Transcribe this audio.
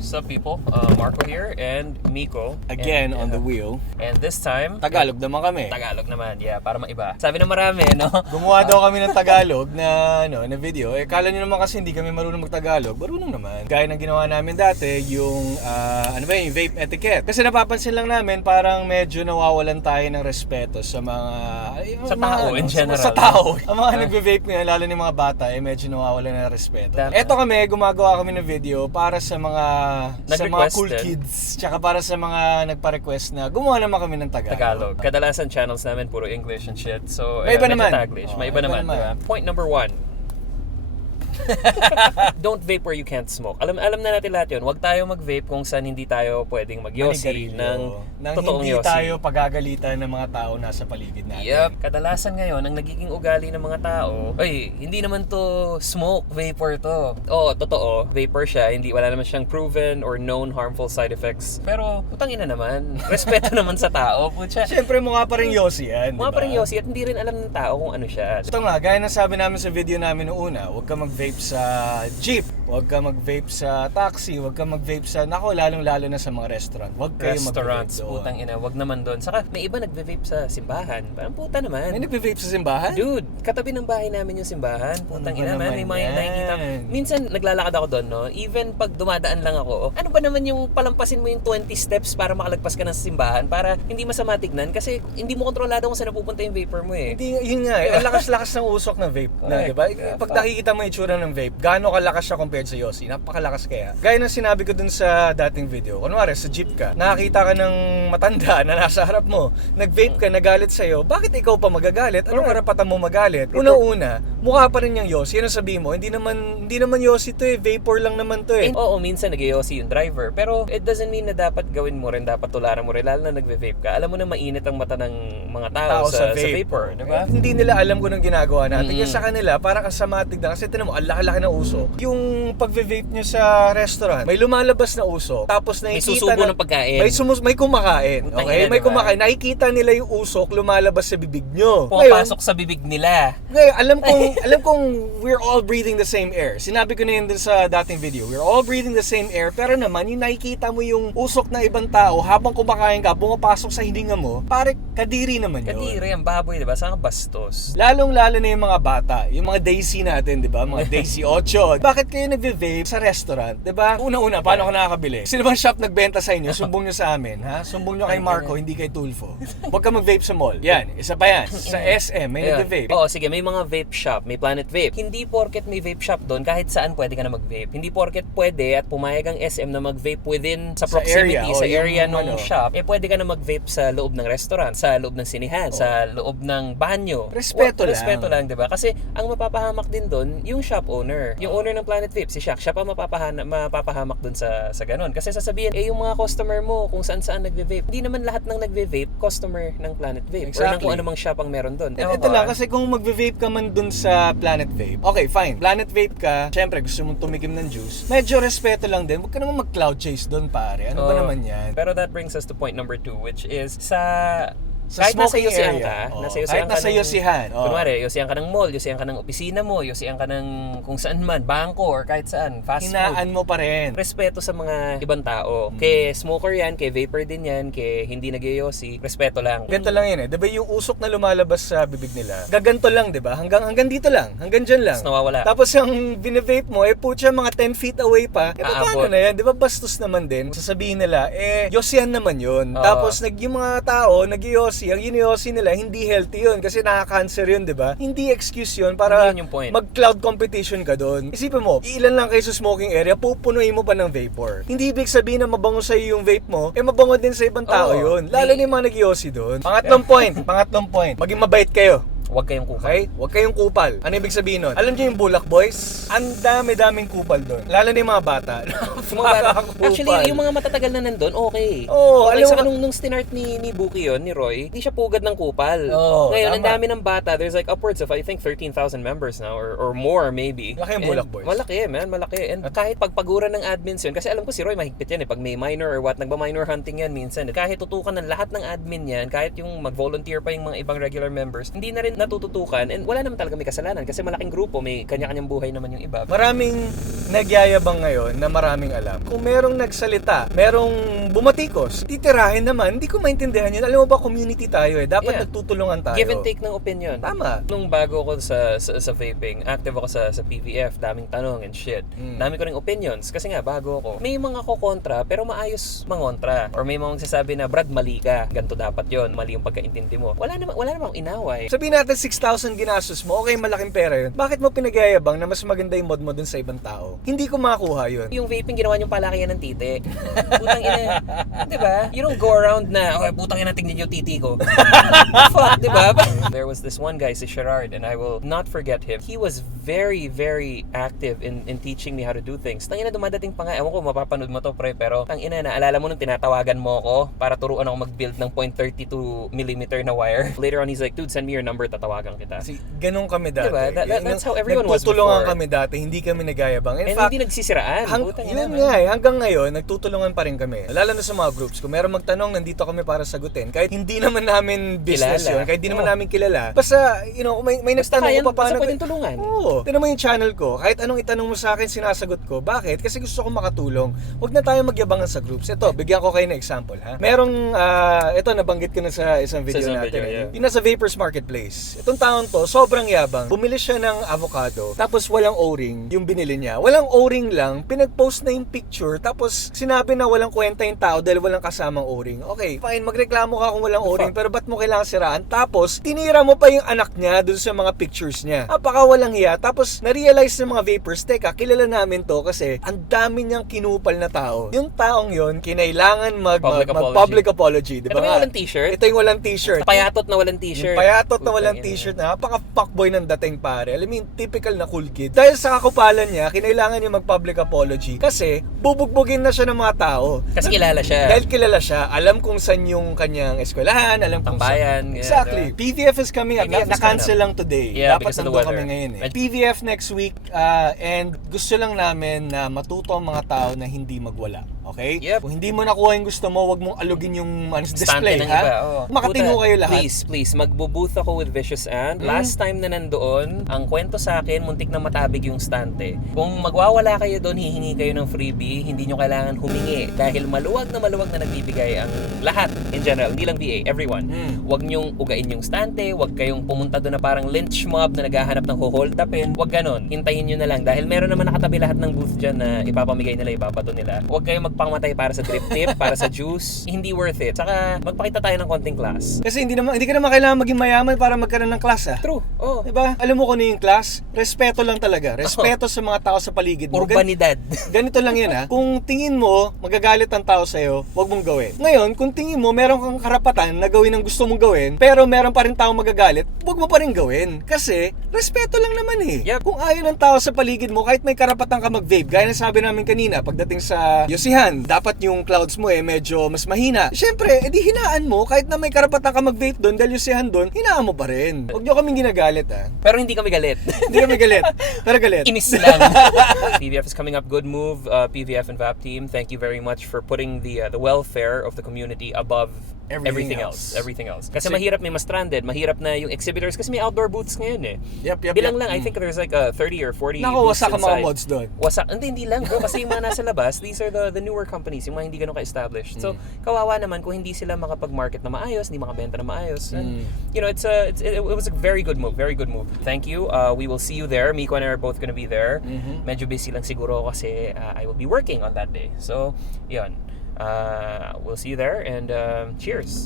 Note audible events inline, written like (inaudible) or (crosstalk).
What's up, people? Uh, Marco here and Miko. Again, and, on the uh, wheel. And this time, Tagalog naman kami. Tagalog naman, yeah, para maiba. Sabi na marami, no? (laughs) Gumawa daw kami ng Tagalog na ano na video. Eh kala niyo naman kasi hindi kami marunong mag-Tagalog. Marunong naman. Gaya ng ginawa namin dati, yung ah, ano ba yung vape etiquette. Kasi napapansin lang namin parang medyo nawawalan tayo ng respeto sa mga yung Sa mga, tao ano, in sa- general. Sa, tao. (laughs) Ang mga Ah. nagve-vape ngayon, lalo ng mga bata, eh medyo nawawalan ng respeto. Tama. Eto kami, gumagawa kami ng video para sa mga sa mga cool din. kids, tsaka para sa mga nagpa-request na gumawa naman kami ng Tagalog. Tagalog. Kadalasan channels namin puro English and shit. So, May iba naman. Taglish. Oh, May iba iba naman. naman. diba? Point number one. (laughs) Don't vape where you can't smoke. Alam alam na natin lahat 'yon. Huwag tayo mag-vape kung saan hindi tayo pwedeng magyosi ng Nang totoong hindi yosi. tayo pagagalitan ng mga tao nasa paligid natin. Yep. Kadalasan ngayon, ang nagiging ugali ng mga tao, ay, hindi naman to smoke, vapor to. Oo, totoo, vapor siya. Hindi, wala naman siyang proven or known harmful side effects. Pero, putang ina naman. (laughs) Respeto naman sa tao. Putya. Siyempre mukha pa rin Yossi yan, Mga di ba? parang yosi at hindi rin alam ng tao kung ano siya. Ito nga, gaya ng sabi namin sa video namin noong una, huwag ka mag-vape sa jeep, huwag ka mag-vape sa taxi, huwag ka mag-vape sa, nako, lalong-lalo na sa mga restaurant. Huwag kayo Restaurants, mag-vape doon. putang ina, wag naman doon. Saka, may iba nagve-vape sa simbahan. Parang puta naman. May nagve-vape sa simbahan? Dude, katabi ng bahay namin yung simbahan. Putang Ano ina man, may naman mga yan? nakikita. Minsan naglalakad ako doon, no? Even pag dumadaan lang ako, ano ba naman yung palampasin mo yung 20 steps para makalagpas ka ng simbahan para hindi masama tignan kasi hindi mo kontrolado kung saan napupunta yung vapor mo eh. Hindi, yun nga, eh, ang lakas-lakas ng usok ng vape. Na, Correct. di ba? Pag nakikita mo yung itsura ng vape, gaano kalakas siya compared sa Yossi? Napakalakas kaya. Gaya ng sinabi ko dun sa dating video, kunwari sa jeep ka, nakakita ka ng matanda na nasa harap mo, nag-vape ka, nagalit sa'yo, bakit ikaw pa magagalit? Anong Correct. karapatan mo magalit? Una-una, mukha pa rin yung Yossi. Ano sabihin mo? Hindi naman, hindi naman Yossi to eh, vapor lang naman to eh. And, oo, minsan nag yung driver. Pero it doesn't mean na dapat gawin mo rin, dapat tularan mo rin, lalo na nagve-vape ka. Alam mo na mainit ang mata ng mga tao, sa, sa, vapor, di ba? Eh, hindi nila alam kung anong ginagawa natin. Mm-mm. Kasi sa kanila, parang kasama tignan. Kasi tinan mo, ang laki-laki ng usok. Yung pagve-vape nyo sa restaurant, may lumalabas na usok. Tapos May susubo na, ng pagkain. May, sumus, may kumakain. Putang Okay? ina, may diba? kumakain. Nakikita nila yung usok lumalabas sa bibig nyo. Pumapasok sa bibig nila. Ngayon, alam kong alam kong we're all breathing the same air. Sinabi ko na yun din sa dating video. We're all breathing the same air, pero naman yung nakikita mo yung usok ng ibang tao habang kumakain ka, bumapasok sa hininga mo, pare kadiri naman yun. Kadiri, ang baboy, di ba? Saan ka bastos? Lalong-lalo na yung mga bata, yung mga Daisy natin, di ba? Mga (laughs) Daisy 8. Bakit kayo nagve-vape sa restaurant, di ba? Una-una, paano ako nakakabili? Sino bang shop nagbenta sa inyo? Sumbong nyo sa amin, ha? Sumbong nyo kay Marco, hindi kay Tulfo. Huwag ka mag-vape sa mall. Yan, isa pa yan. Sa SM, may nagve-vape. Oo, sige, may mga vape shop, may Planet Vape. Hindi porket may vape shop doon, kahit saan pwede ka na mag-vape. Hindi porket pwede at pumayag ang SM na mag-vape within sa Sa proximity, area, sa o yung area ng ano. shop, eh pwede ka na mag-vape sa loob ng restaurant, sa loob ng sinihan, sa loob ng banyo. Respeto Wa- lang. Respeto lang, di ba? Kasi ang mapapahamak din doon, yung shop owner. Yung owner ng Planet Vape, si Shaq, siya pa mapapahana, mapapahamak doon sa, sa ganun. Kasi sasabihin, eh yung mga customer mo, kung saan saan nagve-vape. Hindi naman lahat ng nagve-vape, customer ng Planet Vape. Or ng Exactly. kung anumang shop ang meron doon. Eh, ito ko, lang, ah. kasi kung magve-vape ka man dun sa Planet Vape, okay, fine. Planet Vape ka, syempre gusto mong tumikim ng juice. Medyo respeto lang din. Huwag ka naman mag-cloud chase dun, pare. Ano ba Oo. naman yan? Pero that brings us to point number two, which is sa... Sa kahit nasa yosihan area. ka, Oo, nasa yosihan ka nasa yosihan, oo. Kunwari, yosihan ka ng mall, yosihan ka ng opisina mo, yosihan ka ng kung saan man, bangko or kahit saan, fast Hinaan food. mo pa rin. Respeto sa mga ibang tao. Mm. Kay smoker yan, kay vapor din yan, kay hindi nagyoyosi, respeto lang. Ganito lang yun eh. 'Di ba yung usok na lumalabas sa bibig nila? Gaganto lang, 'di ba? Hanggang hanggang dito lang, hanggang diyan lang. Tapos nawawala. Tapos yung bine-vape mo, eh putya mga 10 feet away pa. Eh paano na yan? 'Di ba bastos naman din? Sasabihin nila, eh yosihan naman 'yun. Oo. Tapos nag yung mga tao, nag-yosi, ang yun-yosi nila hindi healthy 'yun kasi nakaka-cancer 'yun, 'di ba? Hindi excuse 'yun para yun mag-cloud competition ka doon. Isipin mo, ilan lang kayo sa smoking area, pupunuin mo pa ng vapor. Hindi ibig sabihin na mabango sa yung vape mo, eh mabango din sa ibang tao Oo. 'yun. Lalo May- na yung mga nag-yosi doon. (laughs) Pangatlong point, pangatlong point. Maging mabait kayo. Huwag kayong kuka. Okay? Huwag kayong kupal. Ano ibig sabihin nun? Alam niyo yung Bulak Boys? Ang dami-daming kupal doon. Lalo na yung mga bata. (laughs) Napaka-kupal. (laughs) Actually, yung mga matatagal na nandun, okay. Oo, okay, alam sa mo- nung, nung stinart ni, ni Buki yun, ni Roy, hindi siya pugad ng kupal. Oo, Ngayon, ang dami ng bata. There's like upwards of, I think, 13,000 members now or, or more maybe. Malaki yung Bulak Boys. Malaki, man. Malaki. And kahit pagpaguran ng admins yun, kasi alam ko si Roy mahigpit yan eh. Pag may minor or what, nagba-minor hunting yan minsan. Kahit tutukan ng lahat ng admin yan, kahit yung mag-volunteer pa yung mga ibang regular members, hindi na rin natututukan and wala naman talaga may kasalanan kasi malaking grupo, may kanya-kanyang buhay naman yung iba. Maraming nagyayabang ngayon na maraming alam. Kung merong nagsalita, merong bumatikos, titirahin naman, hindi ko maintindihan yun. Alam mo ba, community tayo eh. Dapat Yeah. nagtutulungan tayo. Give and take ng opinion. Tama. Nung bago ako sa, sa, sa vaping, active ako sa, sa PVF, daming tanong and shit. Mm. Dami ko ring opinions kasi nga bago ako. May mga ko kontra pero maayos mangontra. Or may mga magsasabi na, Brad, mali ka. Ganto dapat yon Mali yung pagkaintindi mo. Wala naman, wala namang inaway. Sabihin natin 6,000 ginastos mo, okay, malaking pera yun. Bakit mo pinagyayabang na mas maganda yung mod mo dun sa ibang tao? Hindi ko makuha yun. yung vaping ginawa niyong palakihan ng titi. Putang ina. 'Di ba? You don't go around na, okay, putang ina tingnan niyo yung titi ko. (laughs) Fuck, 'di ba? (laughs) There was this one guy si Gerard and I will not forget him. He was very very active in in teaching me how to do things. Tang ina dumadating pa nga, ewan ko mapapanood mo to pre, pero tang ina naalala mo nung tinatawagan mo ako para turuan ako mag-build ng 0.32 mm na wire. (laughs) Later on he's like, dude, send me your number, tatawagan kita. Kasi ganun kami dati. Diba? That- that- that's how everyone was Nagtutulungan before. kami dati, hindi kami nagayabang. In And fact, hindi nagsisiraan. Hang, yun nga eh, hanggang ngayon, nagtutulungan pa rin kami. Lalo na sa mga groups. Kung meron magtanong, nandito kami para sagutin. Kahit hindi naman namin business Kilala. yun, kahit hindi naman Oo. namin kilala. Basta, you know, may, may Basta nagtanong kaya- kung paano... basta pwedeng tulungan. Oo. Tinan mo yung channel ko. Kahit anong itanong mo sa akin, sinasagot ko. Bakit? Kasi gusto ko makatulong. Huwag na tayo magyabangan sa groups. Ito, bigyan ko kayo ng example, ha? Merong, ah, ito, nabanggit ko na sa isang video isang natin. video, eh. yeah. Yung nasa Vapors Marketplace. Itong taon to, sobrang yabang. Bumili siya ng avocado, tapos walang O-ring yung binili niya. Walang O-ring lang, pinag-post na yung picture, tapos sinabi na walang kwenta yung tao dahil walang kasamang O-ring. Okay, fine, magreklamo ka kung walang O-ring, pero ba't mo kailangan siraan? Tapos, tinira mo pa yung anak niya dun sa mga pictures niya. Napaka walang hiya. Tapos, na-realize ng mga vapors, teka, kilala namin to kasi ang dami niyang kinupal na tao. Yung taong yon kinailangan mag, Public mag, mag apology. public apology. Di Ito ba nga? walang t-shirt. Ito yung walang t-shirt. Payatot na walang t-shirt. Yung payatot na walang. T-shirt na napaka-fuckboy ng dating pare. Alam mo yung typical na cool kid. Dahil sa kakupalan niya, kinailangan niya mag-public apology kasi bubugbugin na siya ng mga tao. Kasi kilala siya. Dahil kilala siya, alam kung saan yung kanyang eskwelahan, alam kung Tambayan, saan. yeah, Exactly. diba? PVF is coming up. Na-cancel lang today. Yeah, Dapat nandun kami ngayon eh. PVF next week uh, and gusto lang namin na matuto ang mga tao na hindi magwala. Okay? Yep. Kung hindi mo nakuha yung gusto mo, wag mong alugin yung ano, Stante display. ng ha? iba. oo. Makatingo kayo lahat. Please, please, magbo-booth ako with Vicious Ant. Mm. Last time na nandoon, ang kwento sa akin, muntik na matabig yung stante. Kung magwawala kayo doon, hihingi kayo ng freebie, hindi nyo kailangan humingi. Dahil maluwag na maluwag na nagbibigay ang lahat in general, hindi lang VA, everyone. Mm. Huwag nyong ugain yung stante, huwag kayong pumunta doon na parang lynch mob na naghahanap ng hold upin. Huwag ganon. Hintayin nyo na lang. Dahil meron naman nakatabi lahat ng booth dyan na ipapamigay nila, ipapato nila. Huwag kayong magpangmatay para sa drip tip, para sa juice. Hindi worth it. Saka magpakita tayo ng konting class. Kasi hindi naman hindi ka naman kailangan maging mayaman para magkaroon ng class ah. True. Oh. 'Di ba? Alam mo kung ano yung class? Respeto lang talaga. Respeto sa mga tao sa paligid mo. Gan- Urbanidad. (laughs) ganito lang yan ha. Kung tingin mo magagalit ang tao sa'yo, huwag mong gawin. Ngayon, kung tingin mo meron kang karapatan na gawin ang gusto mong gawin, pero meron pa rin tao magagalit, huwag mo pa rin gawin. Kasi, respeto lang naman eh. Yep. Kung ayaw ng tao sa paligid mo, kahit may karapatan ka mag-vape, gaya na sabi namin kanina, pagdating sa Yosihan, dapat yung clouds mo eh medyo mas mahina. Siyempre, edi hinaan mo, kahit na may karapatan ka mag-vape doon, dahil Yosihan doon, hinaan mo pa rin. Huwag nyo kaming ginagalit ah. Pero hindi kami galit. (laughs) Hindi kami galit. Pero galit. Inis lang. (laughs) PVF is coming up. Good move, uh, PVF and VAP team. Thank you very much for putting the uh, the welfare of the community above Everything everything, else. else. Everything else. Kasi Kasi- mahirap may mas stranded, mahirap na yung exhibitors kasi may outdoor booths ngayon eh. Yep, yep, Bilang yep. lang, I think there's like uh, 30 or 40 Nako, booths wasak mga mods doon. Wasak. Hindi, hindi lang bro. Kasi yung mga nasa labas, these are the the newer companies, yung mga hindi ganun ka-established. So, Mm. kawawa naman kung hindi sila makapag-market na maayos, hindi makabenta na maayos. And, Mm. you know, it's a, it's, it, it was a very good move, very good move. Thank you. Uh, we will see you there. Miko and I are both gonna be there. Mhm. Medyo busy lang siguro kasi uh, I will be working on that day. So, yun. Uh, we'll see you there and uh, cheers.